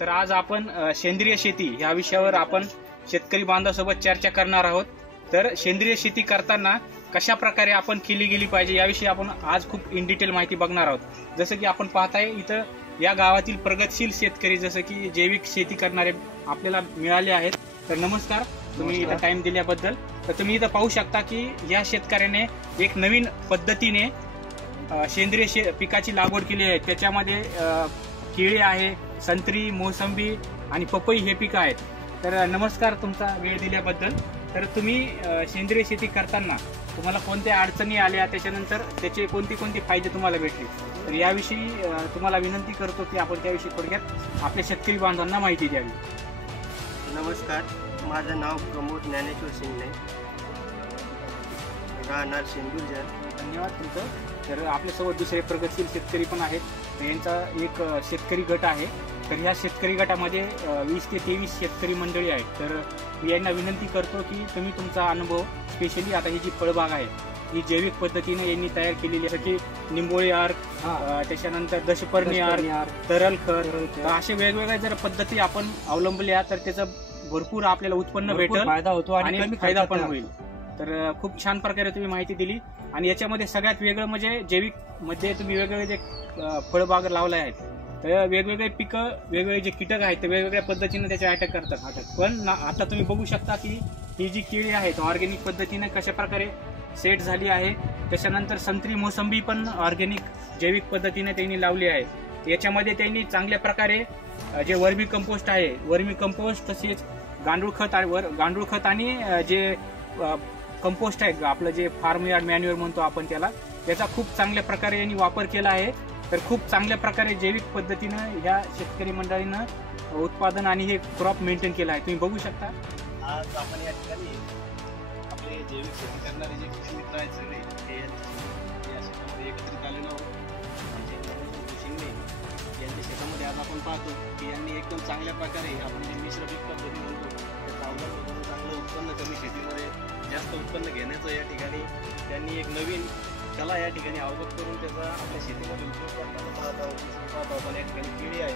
तर आज आपण सेंद्रिय शेती या विषयावर आपण शेतकरी बांधवांसोबत चर्चा करणार आहोत। तर सेंद्रिय शेती करताना कशा प्रकारे आपण केली गेली पाहिजे याविषयी आपण आज खूप इन डिटेल माहिती बघणार आहोत। जसं की आपण पाहताय इथं या गावातील प्रगतशील शेतकरी जसं की जैविक शेती करणारे आपल्याला मिळाले आहेत। तर नमस्कार, तुम्ही इथं टाइम दिल्याबद्दल। तर तुम्ही इथं पाहू शकता की या शेतकऱ्याने एक नवीन पद्धतीने सेंद्रिय पिकाची लागवड केली आहे। त्याच्यामध्ये केळी आहे, संत्री, मोसंबी आणि पपई हे पिकं आहेत। तर नमस्कार, तुमचा वेळ दिल्याबद्दल। तर तुम्ही सेंद्रिय शेती करताना तुम्हाला कोणत्या अडचणी आल्या, त्याच्यानंतर त्याचे कोणते फायदे तुम्हाला भेटले, तर याविषयी तुम्हाला विनंती करतो की आपण त्याविषयी थोडक्यात आपल्या शेतकरी बांधवांना माहिती द्यावी। नमस्कार, माझं नाव प्रमोद ज्ञानेश्वर शिंदे, राहणार शेंदूरजर। धन्यवाद तुमचं। तर आपल्यासोबत दुसरे प्रगतशील शेतकरी पण आहेत। यांचा एक शेतकरी गट आहे। तर या शेतकरी गटामध्ये 20 ते 23 शेतकरी मंडळी आहेत। तर मी यांना विनंती करतो की तुम्ही तुमचा अनुभव, स्पेशली आता ही जी फळबाग आहे ही जैविक पद्धतीने यांनी तयार केलेली आहे, की निंबोळी अर्क, त्याच्यानंतर दशपर्णी अर्क, तरल खत, असे वेगवेगळ्या जर पद्धती आपण अवलंबल्या तर त्याचं भरपूर आपल्याला उत्पन्न भेटेल, फायदा होतो आणि कमी फायदा पण होईल। तर खूप छान प्रकारे तुम्ही माहिती दिली। आणि याच्यामध्ये सगळ्यात वेगळं म्हणजे जैविक मध्ये तुम्ही वेगवेगळे जे फळबाग लावले आहेत, तर वेगवेगळे पिकं, वेगवेगळे जे कीटक आहेत ते वेगवेगळ्या पद्धतीने त्याचे अटॅक करतात। पण आता तुम्ही बघू शकता की ही जी केळी आहेत ऑर्गॅनिक पद्धतीने कशा प्रकारे सेट झाली आहे। त्याच्यानंतर संत्री, मोसंबी पण ऑर्गॅनिक जैविक पद्धतीने त्यांनी लावली आहे। याच्यामध्ये त्यांनी चांगल्या प्रकारे जे वर्मी कंपोस्ट आहे, वर्मी कंपोस्ट, तसेच गांडूळ खत आणि जे कंपोस्ट आहे आपलं जे फार्म यार्ड मॅन्युअर म्हणतो आपण त्याचा खूप चांगल्या प्रकारे यांनी वापर केला आहे। तर खूप चांगल्या प्रकारे जैविक पद्धतीनं ह्या शेतकरी मंडळीनं उत्पादन आणि हे क्रॉप मेंटेन केलं आहे, तुम्ही बघू शकता। आज आपण या ठिकाणी आपले जैविक शेती करणारे जे कृषी मित्र आहेत सगळे ते या शेतामध्ये एकत्रित आलेलो आहोत। शिंदे यांच्या शेतामध्ये आज आपण पाहतो की यांनी एकदम चांगल्या प्रकारे आपण जे मिश्र पीक पद्धती म्हणतो त्याचा अवलंब करून चांगलं उत्पन्न, कमी शेतीमध्ये जास्त उत्पन्न घेण्याचं या ठिकाणी त्यांनी एक नवीन कला या ठिकाणी अवगत करून त्याचा आपल्या शेतीमध्ये उपयोग करताना पाहत आहोत। आपण या ठिकाणी केळी आहे,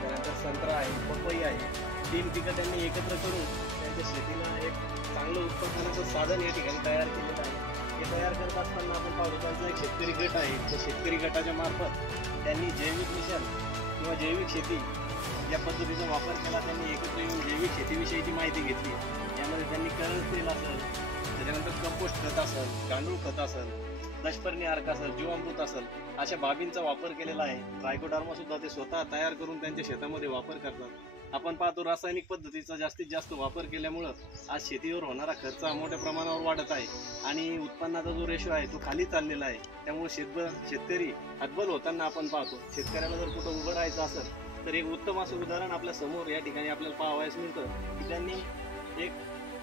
त्यानंतर संत्रा आहे, पपई आहे, 3 पिकं त्यांनी एकत्र करून त्यांच्या शेतीला एक चांगलं उत्पादनाचं साधन या ठिकाणी तयार केलेलं आहे। हे तयार करत असताना आपण पाहतो त्यांचा एक शेतकरी गट आहे। त्या शेतकरी गटाच्या मार्फत त्यांनी जैविक मिशन किंवा जैविक शेती या पद्धतीचा वापर केला। त्यांनी एकत्र येऊन जैविक शेतीविषयीची माहिती घेतली। यामध्ये त्यांनी करंज तेल असेल, त्याच्यानंतर कंपोस्ट खत असेल, गांडूळ खत असेल, दशपर्णी अर्क असेल, जीवामृत असेल, अशा बाबींचा वापर केलेला आहे। ट्रायकोडर्मा सुद्धा ते स्वतः तयार करून त्यांच्या शेतामध्ये वापर करतात। आपण पाहतो रासायनिक पद्धतीचा जास्तीत जास्त वापर केल्यामुळं आज शेतीवर होणारा खर्च मोठ्या प्रमाणावर वाढत आहे आणि उत्पन्नाचा जो रेशो आहे तो खाली चाललेला आहे। त्यामुळे शेतकरी हतबल होताना आपण पाहतो। शेतकऱ्याला जर कुठं उभं राहायचं असेल तर एक उत्तम असं उदाहरण आपल्या समोर या ठिकाणी आपल्याला पाहावयास मिळतं की त्यांनी एक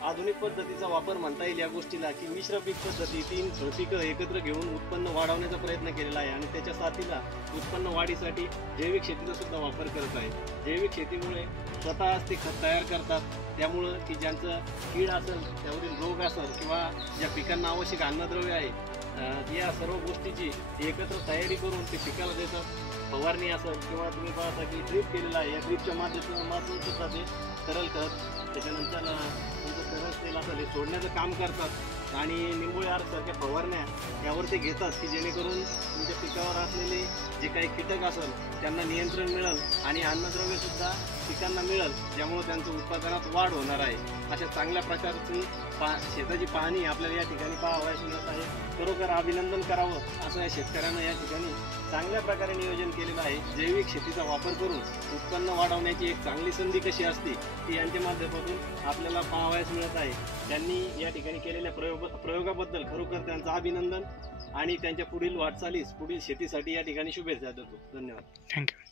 आधुनिक पद्धतीचा वापर म्हणता येईल या गोष्टीला, की मिश्र पीक पद्धती, 3 फळपिकं एकत्र घेऊन उत्पन्न वाढवण्याचा प्रयत्न केलेला आहे आणि त्याच्या साथीला उत्पन्न वाढीसाठी जैविक शेतीचा सुद्धा वापर करत आहे। जैविक शेतीमुळे स्वतःच ते खत तयार करतात, त्यामुळं की ज्यांचं कीड असेल, त्यावरील रोग असेल किंवा ज्या पिकांना आवश्यक अन्नद्रव्य आहे, या सर्व गोष्टीची एकत्र तयारी करून ते पिकाला देतात। फवारणी असेल किंवा तुम्ही पाहता की ड्रीप केलेला आहे, या ड्रीपच्या माध्यमातून सुद्धा ते तरल खत, त्याच्यानंतर तुमचं तरल तेल असेल हे सोडण्याचं काम करतात आणि निंबोळी अर्क सारख्या फवारण्या यावर ते घेतात की जेणेकरून तुमच्या पिकावर असलेले जे काही कीटक असेल त्यांना नियंत्रण मिळेल आणि अन्नद्रव्यसुद्धा पिकांना मिळेल, ज्यामुळे त्यांचं उत्पादनात वाढ होणार आहे। अशा चांगल्या प्रकारची शेताची पाहणी आपल्याला या ठिकाणी पाहावयास मिळत आहे। खरोखर अभिनंदन करावं असं या शेतकऱ्यांना या ठिकाणी चांगल्या प्रकारे नियोजन केलेलं आहे। जैविक शेतीचा वापर करून उत्पन्न वाढवण्याची एक चांगली संधी कशी असते ती यांच्या माध्यमातून आपल्याला पाहावयास मिळत आहे। त्यांनी या ठिकाणी केलेल्या प्रयोगाबद्दल खरोखर त्यांचं अभिनंदन आणि त्यांच्या पुढील वाटचालीस, पुढील शेतीसाठी या ठिकाणी शुभेच्छा देतो। धन्यवाद। थँक्यू।